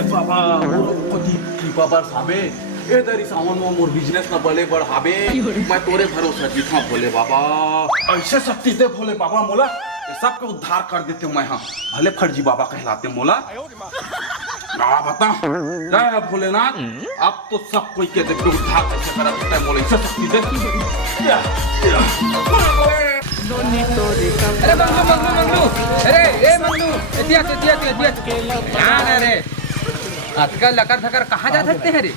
भोले बाबा कति कृपा बरसाबे ए दरी सावन में मोर बिजनेस न बले बढ़ाबे मैं तोरे भरोसा जीता भोले बाबा ऐसे शक्ति दे भोले बाबा मोला सबके उद्धार कर देते मैं हाँ भले फर्जी बाबा कहलाते मोला ना बता जय भोलेनाथ अब तो सब कोई के देख उद्धार कैसे करा सकता है मोला ऐसे शक्ति दे अरे मंगलू अरे ए मंगलू क्या रे आजकल लकर थकर कहाँ जा सकते हैं रे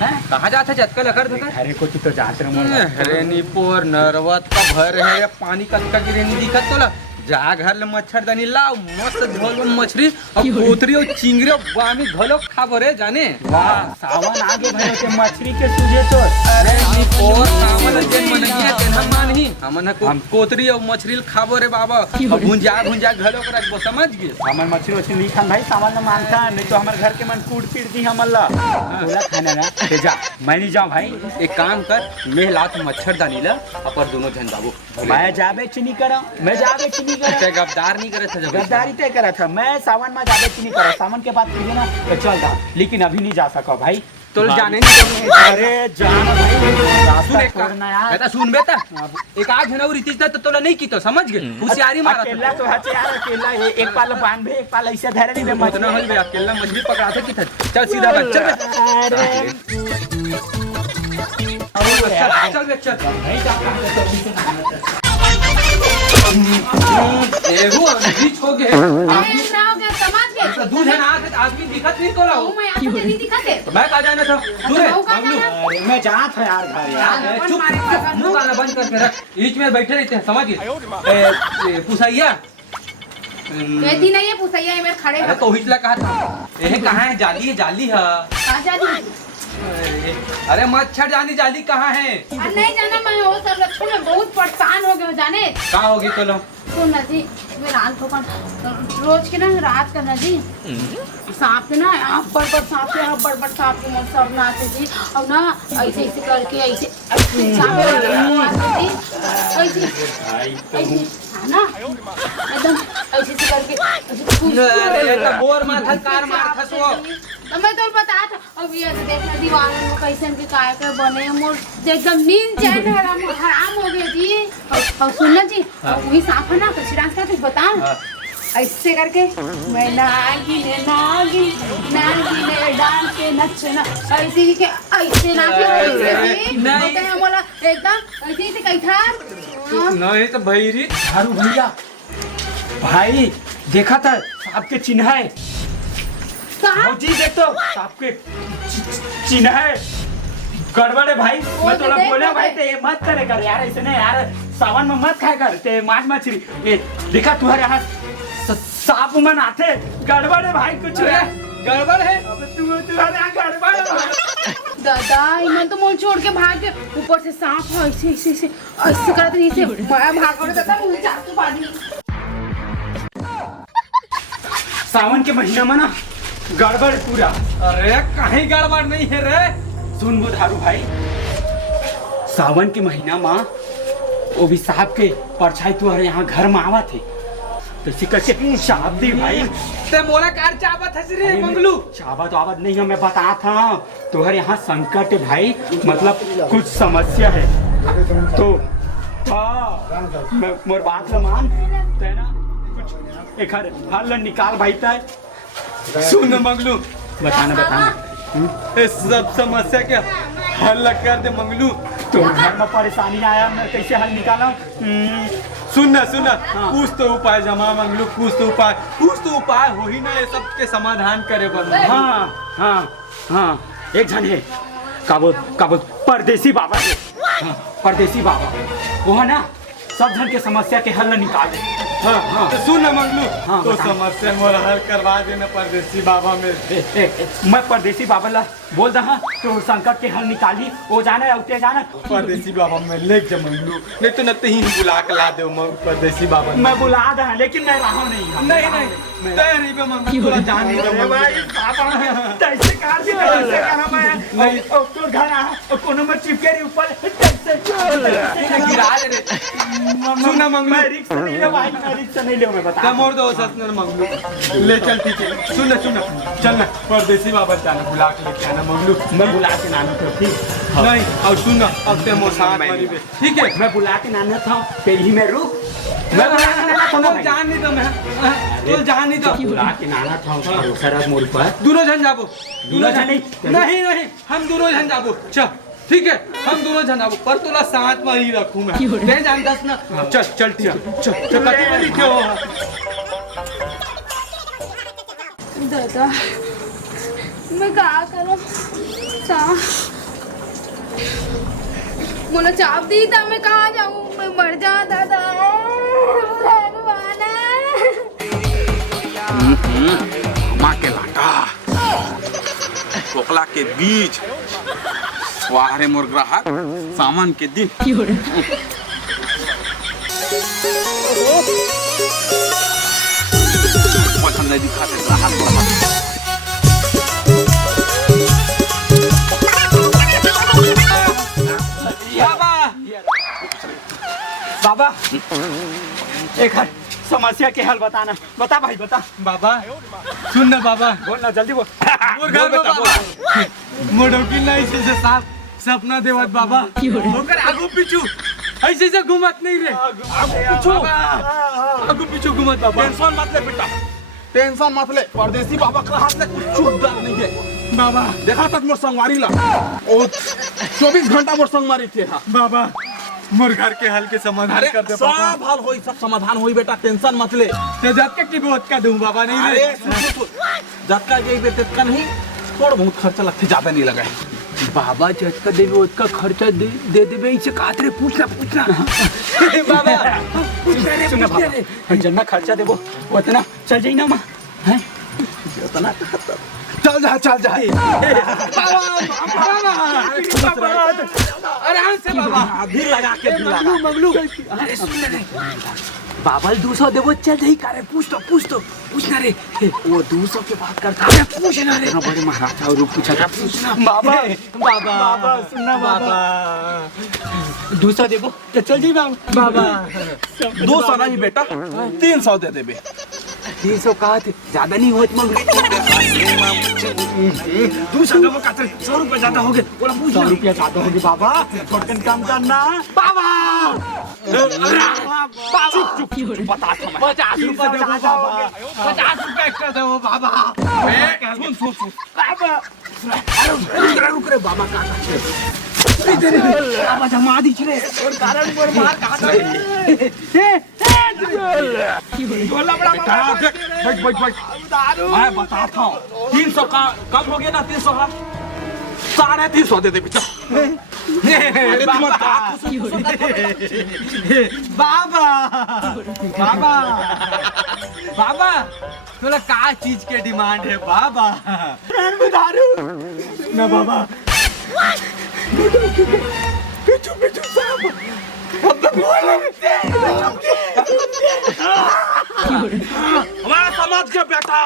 कहाँ जाते हैं आजकल लकर थकर अरे को तो जात रहे अरे निपोर नरवत का भर है पानी कतका गिरे नहीं दिखत तोला जा घर ले मच्छरदानी लाओ मस्त झोल में मछली और कोतरी और चिंगरे बामी घलो खाबो रे जाने वाह सावन आगे भरे के मछली के सूझे तो अरे निपोर सावन जे मनगिया के हम मानही हमन हम कोतरी और मछली खाबो रे बाबा भुंजा घलो कर रखबो समझ गए हमर मछली वछली नहीं खान भाई सावन में मांगता नहीं तो हमारे घर के मन कूट पीट दी हमन ला बोला खाना ना ते जा मैं नहीं जाऊं भाई एक काम कर मैं लात मच्छरदानी ला अपन दोनों जन जाबो मैं जाबे चीनी करा मैं जाबे चीनी ते गद्दार नहीं करे था गद्दारी तय करा था मैं सावन में जाबे चीनी करा सावन के बाद फिर ना तो चल जा लेकिन अभी नहीं जा सका भाई तो जाने नहीं अरे जान भाई करना यार बेटा सुन बेटा एक आध जनवरी रीतिज तो तोला नहीं की तो समझ गए होशियारी मारा अकेला तो हचे यार अकेला एक पाल बांध भे एक पाल ऐसे धरे नहीं मत ना होल बे अकेला मछली पकड़ा थे की था चल सीधा बच चल चल चल नहीं जा एगो बीच हो गए समझ गए दूध है ना आदमी दिखत नहीं तो रहा मैं आपको नहीं दिखाते तो मैं कहा जाना था दूर है अरे मैं जात है यार घर यार चुप मुंह काला बंद करके रख बीच में बैठे रहते हैं समझ गए पुसैया कहती नहीं है पुसैया ये मेरे खड़े अरे तो हिचला कहा था ये कहाँ है जाली है कहाँ जाली अरे मच्छर जानी जाली कहाँ है नहीं जाना मैं वो सब लक्ष्मण में बहुत परेशान हो गए जाने कहाँ होगी तो लो सुन ना जी मैं रात को रोज के ना रात करना जी सांप के ना आप बड़ सांप के आप बड़ सांप के मुझसे सब नाते जी और ना ऐसे ऐसे करके ऐसे ना एकदम ऐसे ऐसे करके बोर माथा कार मार खसो तो मैं तो बता था अब ये देखना दीवार में कैसे के काय के बने मोर एकदम नींद चैन हराम हो गई जी और सुनना जी वही सांप है ना कुछ डांस करके बता ऐसे करके मैं नागी ने डांस के नचना ऐसे के ऐसे नाच बोला एकदम ऐसे से कही था नहीं तो भैरी झारू भैया भाई देखा था आपके चिन्ह है जी देख तो आपके चिन्ह है गड़बड़ है भाई मैं तो बोला भाई ते मत करे कर यार ऐसे नहीं यार सावन में मत खाए कर ते मांस मछली ये देखा तुम्हारे यहाँ सांप मन आते गड़बड़ है भाई कुछ है गड़बड़ है तुम्हारे यहाँ गड़बड़ है दादा इन्हें तो मोल छोड़ के भाग गए ऊपर से सांप है ऐसे ऐसे ऐसे ऐसे करते ऐसे मैं भाग रहा था मुझे चाकू पानी सावन के महीना में ना गड़बड़ पूरा अरे कहीं गड़बड़ नहीं है रे सुन बुधारू भाई सावन के महीना में वो भी साहब के परछाई तुम्हारे यहाँ घर में आवा थे तो सिक्का से चाप दी भाई ते मोला कार चाबत हस रे मंगलू चाबा तो आवाज नहीं है मैं बता था तुम्हारे यहाँ संकट है भाई मतलब कुछ समस्या है तो मैं मोर बात ल मान ते ना कुछ एक हल निकाल भाई तय सुन मंगलू बताना इस सब समस्या के हल कर दे मंगलू तो घर में परेशानी आया मैं कैसे हल निकाला सुनना कुछ तो उपाय जमा मंगलू कुछ तो उपाय हो ही ना ये सब के समाधान करे बंद हाँ एक जन है काबुल परदेसी बाबा है परदेसी बाबा वो है ना सब जन के समस्या के हल निकाल दे तो सुन ना मंगलू तो समस्या मोरा हल करवा देना परदेसी बाबा में मैं परदेसी बाबा ला बोल रहा तो संकट के हल निकाली वो जाना उठे जाना परदेसी बाबा में ले जा मंगलू नहीं तो न ही बुला के ला दे परदेसी बाबा मैं बुला रहा लेकिन मैं रहा नहीं नहीं पे मंगलू तोरा जान नहीं दे भाई कैसे कर दी कैसे करा मैं नहीं तो घर आ कोनो में चिपके ऊपर कैसे गिरा दे रे सुन ना मंगलू रिक्स नहीं है भाई रिक्शा नहीं ले मैं बता क्या मोड़ दो ससनर मंगलू ले चल ठीक है सुन चल ना परदेसी बाबा जाना बुला के लेके आना मंगलू मैं बुला के नाना तो ठीक नहीं अब सुन अब ते मोर साथ मरी बे ठीक है मैं बुला के नाना था यही में रुक मैं बुला के नाना था तो जान नहीं दो मैं तो जान नहीं दो बुला के नाना था सराज मोर पर दोनों जन जाबो दोनों जन नहीं नहीं हम दोनों जन जाबो चल ठीक है हम दोनों जन जाबो पर तोला साथ में ही रखूं मैं ते जान दस ना चल चल ठीक चल कति बड़ी क्यों दादा मैं क्या करूं मुझे चाप दी था मैं कहाँ जाऊं मैं मर जाऊं दादा भगवान माँ के लाटा कोकला के बीज वाहरे मोर ग्राहक सामान के दिन पसंद नहीं दिखाते ग्राहक बाबा एक समस्या के हल बताना बता भाई बता बाबा सुन ना बाबा बोल ना जल्दी बोल मोर घर में बाबा मोड़ोकी नहीं से साफ सपना देवत बाबा होकर आगू पीछू ऐसे से घुमत नहीं रे आगू पीछू घुमत बाबा टेंशन मत ले बेटा टेंशन मत ले परदेसी बाबा का हाथ में कुछ चूक डर नहीं है बाबा देखा तक मोर संगवारी ला ओ 24 घंटा मोर संगवारी थे हाँ बाबा मोर घर के हल के समाधान अरे कर दे सब हल होई सब समाधान होई बेटा टेंशन मत ले ते झटका की बहुत का दूं बाबा नहीं रे अरे झटका जे बे तेतका नहीं थोड़ा बहुत खर्चा लगते ज्यादा नहीं लगा बाबा झटका देवे उसका खर्चा दे देवे इसे कहा रे पूछना बाबा सुना बाबा जितना खर्चा देवो उतना चल जाई ना मां हैं उतना चल जा आराम से बाबा अभी लगा के दिला मंगलू अरे सुन ले बाबा 200 देवो चल जाई करे पूछना रे वो 200 के बात करता है पूछ ना रे बड़े महाराज और पूछा था पूछना बाबा सुनना बाबा 200 देवो तो चल जाई बाबा 200 नहीं बेटा 300 दे देबे 300 कहा थे ज्यादा नहीं होत मंगलू 200 देवो का 100 रुपए ज्यादा हो गए बोला 100 रुपया ज्यादा हो गए बाबा छोटन काम करना बाबा चुप बता था मैं 50 रुपए दे बाबा 50 रुपए एक्स्ट्रा दे बाबा सुन बाबा अरे रुक रे बाबा का इधर बाबा जमा दी रे और कारण पर मार काटा बोला बड़ा बैठ मैं बताता हूँ 300 का कम हो गया ना 300 का 350 दे दे बेटा बाबा तोला का चीज के डिमांड है बाबा ना बाबा पिचू साहब अब तो मैं समझ गया बेटा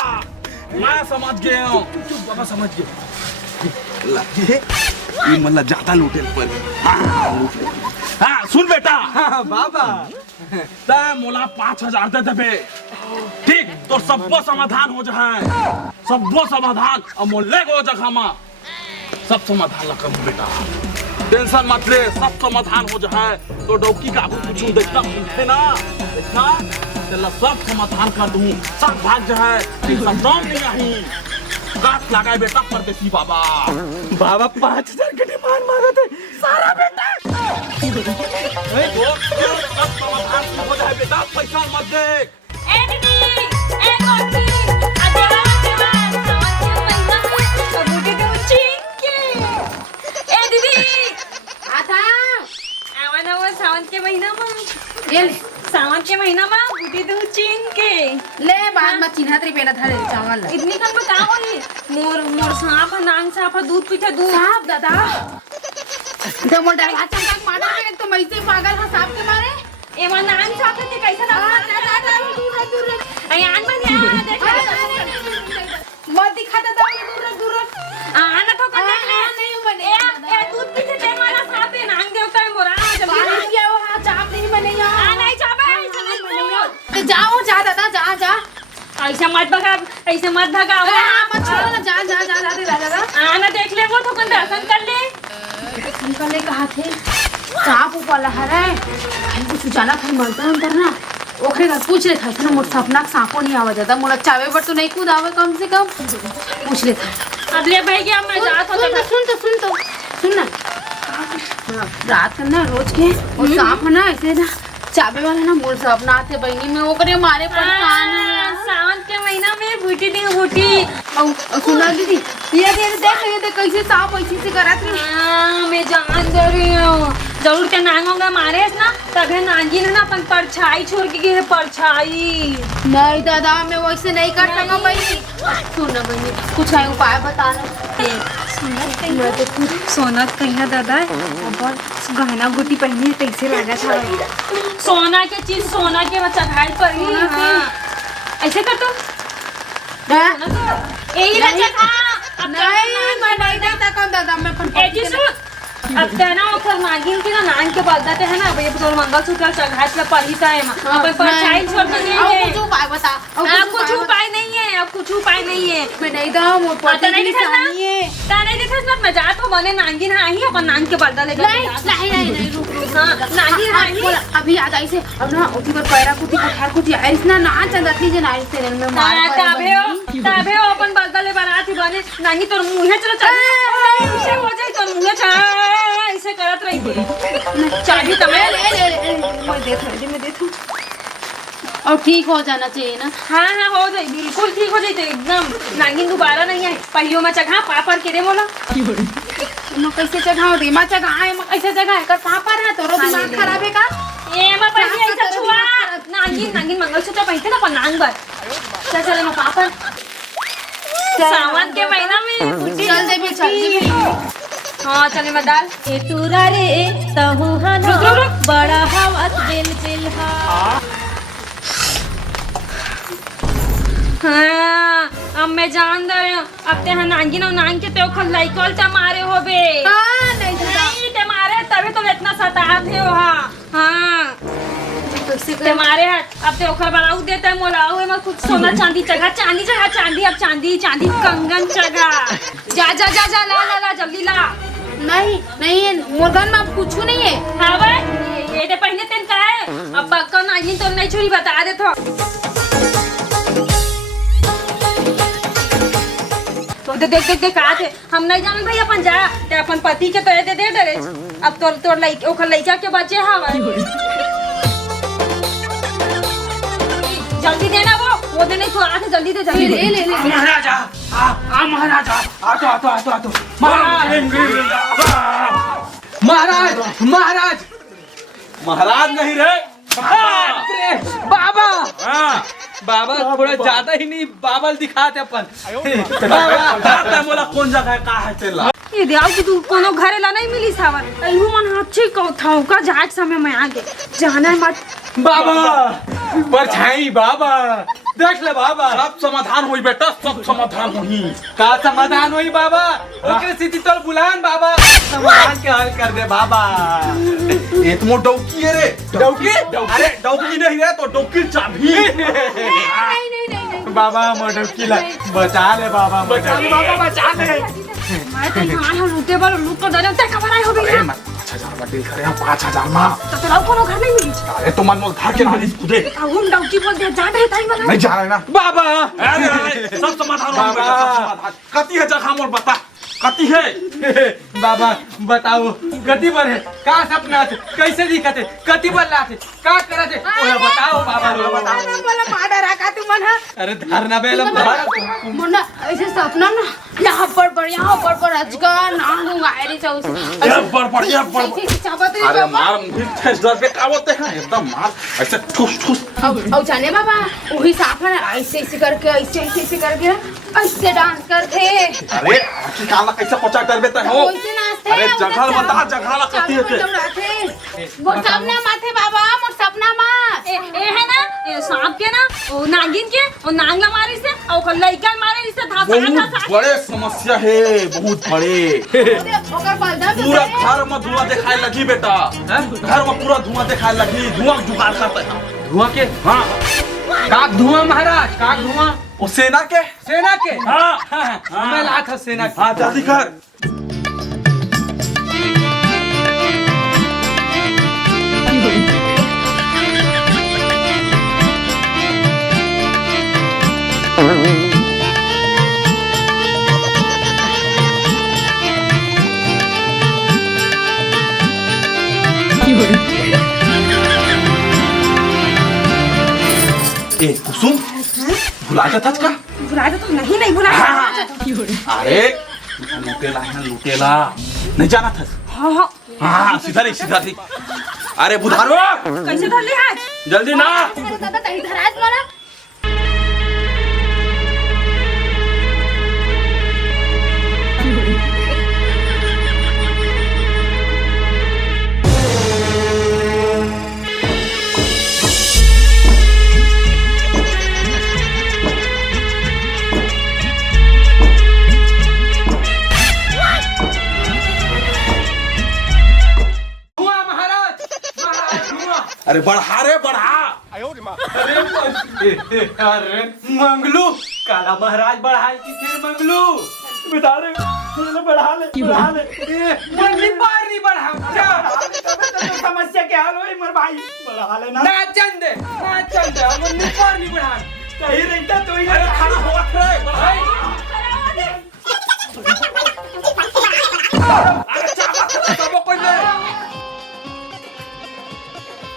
मैं समझ गया हूँ बाबा समझ गए ये मतलब ज्यादा लूटे पर हाँ सुन बेटा बाबा तय मोला 5000 दे देबे ठीक तो सबको समाधान हो जाए सबको समाधान और मोले को जगह में सब समाधान लगा बेटा टेंशन मत ले सब समाधान हो जाए तो डौकी का कुछ देखता पूछे ना देखना चला सब समाधान कर दूं सब भाग जाए सब नाम नहीं आई गात लगाए बेटा परदेसी बाबा 5000 के डिमांड मांगे थे सारा बेटा सब समाधान हो जाए बेटा पैसा मत देख सावन के महीना में बूटी दूध चीन के ले बाद में चिन्हत रे बेला धरे चावल ला इतनी कम में का होई मोर सांप नांग सांप दूध पीछे दूध साहब दादा तो मोर डर अचानक मारा एक तो मैसे पागल है सांप के मारे एमा नांग सांप के कैसे ना दूर आन बन देख मत दिखा दे दूर आना तो कर नहीं बने ए दूध पीछे ते मारा सांप है नांग देवता है मोरा पानी पिया वो हां चाप नहीं बने यार नहीं चापे तो जा ऐसे मत भगा, ऐसे मत भगा। अरे हाँ मत छोड़ो ना, जा जा जा जा जा जा। आना देख ले वो तो कौन दर्शन कर ले। निकलने कहा थे सांप ऊपर है भाई, कुछ जाना खाई मरता हम करना ओखे का पूछ ले था ना, मोर सपना सांपो नहीं आवा जाता, मोर चावे पर तो नहीं कूद आवे कम से कम, पूछ ले था। अब ले भाई क्या मैं जात हो सुन तो सुन ना, हाँ, रात का ना रोज के और सांप है ना ऐसे ना चाबे वाला ना मोर सपना आते बहनी में वो करे मारे परेशान है। सावन के महीना में बूटी दी बूटी। और सुना दीदी ये देख कैसे सांप ऐसे से करत रही। मैं जान दे रही हूँ, जरूर के नांगोंगा मारे ना तभी नांगी ने ना अपन परछाई छोड़ के गए, परछाई। नहीं दादा मैं वैसे नहीं कर सकता बहनी। सुन ना बहनी कुछ है उपाय बताना। सोना कहीं दादा और गहना गुटी पहनी कैसे लगा था। सोना के चीज सोना के बच्चा घायल पर ही। हाँ। ऐसे कर तो यही लगा था। नहीं मैं नहीं देता कौन दादा मैं अब कहना ओकर नागिन के ना नान के बदलते है ना ये तो मंगलसूत्र चढ़ाए पे पहिता है अपन परछाई छोड़ के नहीं है। कुछ उपाय बता। अब कुछ उपाय नहीं है, अब कुछ उपाय नहीं है। मैं नहीं दूं मोर पति नहीं की निशानी है। नहीं दिखस ना मैं जात हो बने नागिन हां ही अपन नान के बदला ले नहीं रुक हां नागिन हां ही अभी याद आई से अब ना उठी पर पैरा कुटी पठार कुटी आइस ना ना चंदती जे नारी से में मार तबे अपन बदला ले बाराती बने नानी तोर मुंह चलो चल ऐसे हो जाए तोर मुंह चल ऐसे करत रही थी। चाबी तमे मैं देखूं और ठीक हो जाना चाहिए ना। हाँ हो जाए बिल्कुल ठीक हो जाए एकदम नागिन दोबारा नहीं है। पहियो में चढ़ा पापड़ के रे बोला मैं कैसे चढ़ाऊं दे मैं चढ़ाए मैं कैसे जगह कर पापड़ है तोरो दिमाग खराब है का। ए मैं पहिया ऐसा छुआ नागिन मंगलसूत्र पहनते ना अपन नांग पर चल मैं पापड़ सावन के महीना में चल दे भी चल दे। हाँ चले मैं दाल ए टूरा रे तहु हनो बड़ा हवस दिल दिल हा। हाँ अब मैं जान दे रही हूँ अब ते हाँ नागिन और नांग के ते ओखर लाइकल चा मारे हो बे। हां नहीं ते मारे तभी तो इतना सताते हो। हाँ कैसे ते मारे है अब ते ओखर बनाऊ देता है मोलाऊ है मैं कुछ सोना चांदी चढ़ा चांदी अब चांदी कंगन चढ़ा जा ला जल्दी ला। नहीं मुर्गन में अब कुछ नहीं है। हाँ भाई ये दे पहले तेन का है अब बक्का नागिन तो नहीं छोड़ी बता दे तो देख कहा थे हम नहीं जान भाई अपन जा ते अपन पति के तो दे डरे अब तोर लइके ओखर लइका के बच्चे हवा जल्दी देना वो दे नहीं तो आके जल्दी दे ले महाराजा महाराजा आ तो महाराज महाराज नहीं रे बाबा हाँ बाबा थोड़ा ज्यादा ही नहीं बाबल दिखाते अपन। दाता मोला कौन जगह है का है तेला ये देव कि तू कोनो घरे ला नहीं मिली सावन अइहु मन अच्छे था का जाट समय में आगे जाना मत बाबा परछाई बाबा देख ले बाबा सब समाधान होई बेटा सब समाधान होई। का समाधान होई बाबा ओकरे स्थिति तो बुलान बाबा समाधान के हल कर दे बाबा। ये तो डौकी है रे डौकी अरे डौकी नहीं रे तो डौकी चाबी। बाबा मडौकी ला बचा ले बाबा बचा ले बाबा बचा ले। मैं तो यहाँ लूटे बार लूट को डरे ते खबर हो गई ना 5,000 का डील करे 5,000 में तो तेरा कोनो घर नहीं मिली अरे तो मन मोल धार के नाली खुदे हम डौकी बोल दे जा रहे ताई वाला नहीं जा रहे ना बाबा अरे सब समाधान हो बेटा सब समाधान कती है जगह मोर बता कती है बाबा बताओ गति पर है का सपना थे कैसे दिखते कति पर लाते का करते ओला बताओ बाबा बताओ बोला माडा रखा तू मन अरे धरना बेलम धर मुन्ना ऐसे सपना ना यहाँ पर अजगर नांगूंगा ऐसे चौस ये बढ़िया चाबत रे अरे बाबा मार मुझे ठेस डर पे कावते हैं एकदम मार ऐसे ठुस अब जाने बाबा वही सांप है ऐसे करके ऐसे डांस करते। अरे की काला कैसे पचा कर देता है हो वैसे नाचते अरे जगह बता जगह ला कती है वो सपना माथे बाबा मोर सपना माथ ए है ना ए सांप के ना ओ नागिन के ओ नांगला मारी से और लइका मारे से बहुत बड़े समस्या है बहुत बड़े ओकर बलदा पूरा घर में धुआं दिखाई लगी बेटा घर में पूरा धुआं दिखाई लगी धुआं जुगाड़ करते हैं धुआं के हाँ काक धुआं महाराज, काक धुआं वो सेना के सेना के। हाँ मैं लात है सेना के। हाँ जल्दी कर। ए कुसुम भुला जाता का? बुलाया तो नहीं नहीं बुलाया। अरे लुटेला है लुटेला, नहीं जाना था। हाँ हाँ सीधा नहीं सीधा नहीं। अरे बुधारो कैसे धर ले हाथ? जल्दी ना। अरे दादा तही धराज वाला धुआं महाराज, महाराज धुआं। अरे बढ़ा रे बढ़ा। अरे मंगलू, काला महाराज बढ़ाई की फिर मंगलू। बता रहे बढ़ा ले मंगली बार नहीं बढ़ा। समस्या क्या हाल हुई मेरे भाई? बढ़ा लेना। ना चंदे, मंगली बार नहीं बढ़ा। सही रहता तो ही अरे खाना होगा रे बढ़ाई। अरे चावत रे सब कोई ले।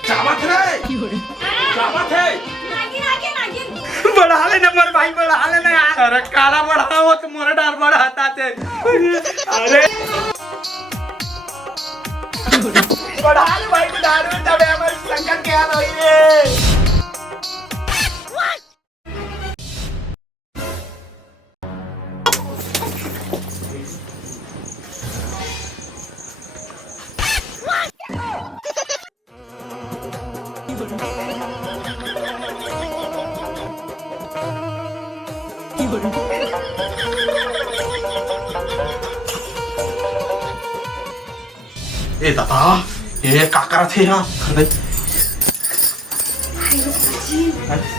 चावत रे चावत है। बढ़ा लेना मेरे भाई, बढ़ा लेना यार। अरे काला बढ़ाओ तो मोरे डर बढ़ाता थे। अरे बढ़ा ले भाई, बढ़ा ले तब हमारी संकट क्या हाल हुई है? ए दादा ये का करत है यहाँ?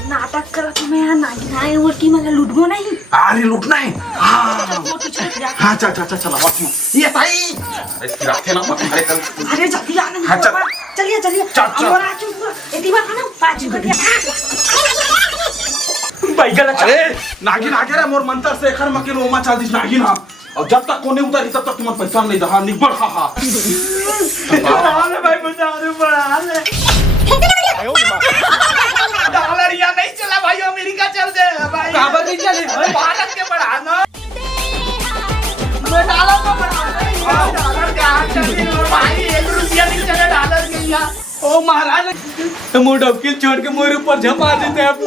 नाटक करा तुम्हें यहाँ नागिन आए और की मतलब लुटगो नहीं। अरे लूटना है। हाँ हाँ चल चल चल चला बात ये सही। अरे किराते ना मत अरे कल। अरे जल्दी आना हाँ, चल। चलिए चलिए चल, चल। और आजू इतनी बार खाना पाँच कर दिया। भाई गलत। अरे नागिन आगे रे मोर मंतर से एखर मके रोमा चाल दिस नागिन हा। और जब तक कोने उतारी तब तक तुम्हारे पैसा नहीं दहा निब्बड़ हा हा। बढ़ा ले भाई, बढ़ा ले। डॉलर यहाँ नहीं चला भाई, अमेरिका चल दे भाई। काबर नहीं चले? भारत के बढ़ाना। मैं डॉलर को बढ़ाना। डॉलर कहाँ चले भाई? 1 रुपया नहीं चले डॉलर के यहाँ। ओ महाराज, मोर डबकिल छोड़ के मोर ऊपर झपा देते आप।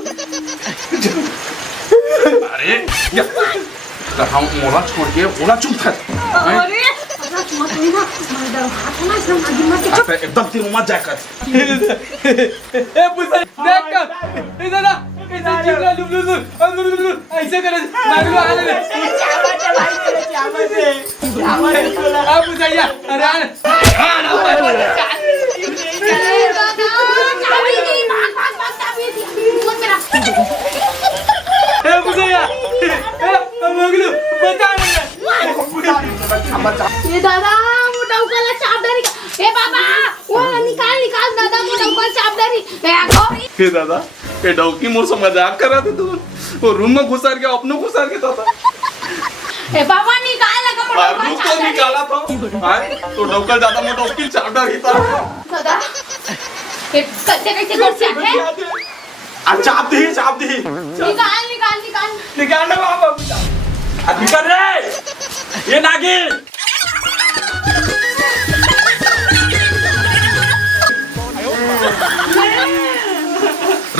अरे या तो हम मोला छोड़ के ओला चुप था। अरे मत लेना, मैं डर हाथ ना इसमें नागिन मार के चुप। एकदम तीन मत जाकर। ए पुसई देख कर इधर आ, कैसे चिल्ला लुलुलु ऐसे करे मार लो आने ले। आ पुसैया, अरे आ ना अरे दादा चाबी दी, भाग चाबी दी। वो मेरा ए पुसैया, ए मंगलू बचा ले। ये दादा वो डौकाला चाबदारी का। ए बाबा वो निकाल दादा वो डौकाला चाबदारी। ए गोरी हे दादा ये डौकी मोर से मजाक कर रहा था तू। वो रूम में घुसा के अपने घुसा के था। ए बाबा निकाल लगा वो रूम तो निकाला था। हां तो डौकल ज्यादा मोटा डौकी चावडा ही था। दादा ये कैसे कर सकते हैं? चाप दी निकाल निकालना बाबा। निकल रे ये नागिन।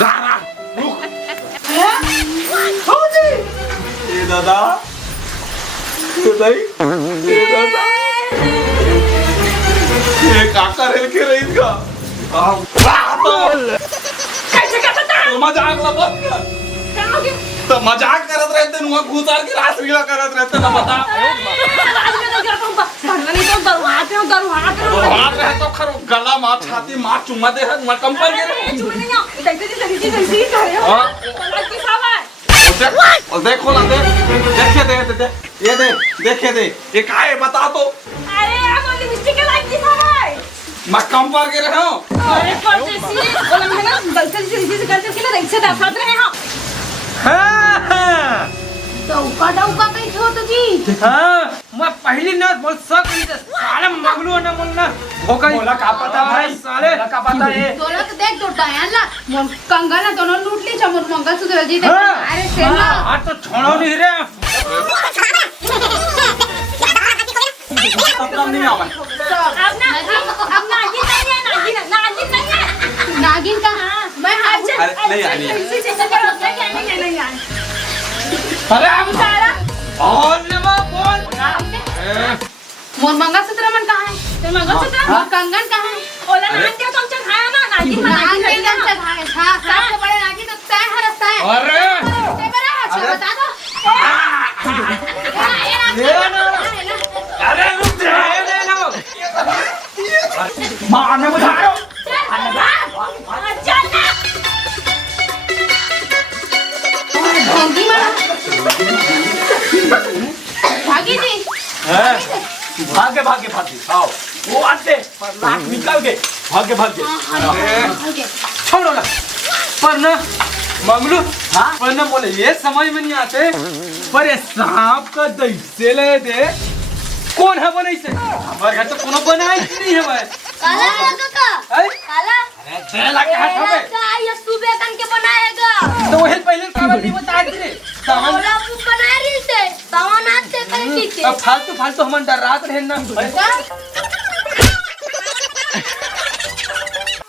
रा रुक। ये दादा ये दादा ये काका रेल के रही का। कैसे क्या पता? तो मजाक लबत कर। तो मजाक करत रहते नुआ घुसार के रासलीला करत रहते ना बता। आज में तो क्या तुम पढ़ना नहीं तो दरवाजे हो मार रहे तो खरो गला मार छाती मार चुम्मा दे है मैं कम कर गिरे चुप नहीं हो जैसे कर रहे हो हाँ। लड़की साहब है और देखो ना देखे दे ये देखे दे ये का है बता तो अरे आप लिपस्टिक के लड़की साहब है मैं कम कर गिरे हूँ अरे परदेसी बोला मैं ना गलती से करके ना रईसे दफात रहे हो हाँ चौका डौका कैसे हो तुझी हाँ मैं पहली ना बोल सकती थी साले मगलू ना बोलना धोखा मोला का पता भाई साले मोला का पता है तोला तो देख तो डायन ला कंगन ना दोनों लूट ली चमर मंगलसूत्र जी देख हाँ। अरे सेना हाँ तो छोड़ो नहीं रे अपना नहीं आवा अब नागिन नहीं है नागिन का मैं हाथ अरे नहीं आई नहीं अरे अब सारा और नवा बोल मोर मंगलसूत्र मन कहाँ है तो मंगलसूत्र मोर कंगन कहाँ है ओला नागिन के तुम चढ़ाया ना नागिन नागिन के एकदम से भाई हाँ सबसे बड़े नागिन तो तय है रास्ता है अरे ते बड़ा अच्छा बता दो अरे रुक जा मारने बुझाओ भोंगी मारा भागी जी भागे आओ वो आते पर लाख निकाल के भागे भागे छोड़ो ना पर ना मंगलू हाँ पर ना बोले ये समझ में नहीं आते पर ये सांप का दैसे ले दे कौन है बने से हमारे घर तो कोनो बनाई नहीं है भाई काला है का अरे काला दे लगा हाथ में का ये सुबह तन के बनाएगा तो वही पहले कागज नहीं बता दे सामान बोला वो बना रही से सामान आते कहीं की अब फालतू हम डर रात रहना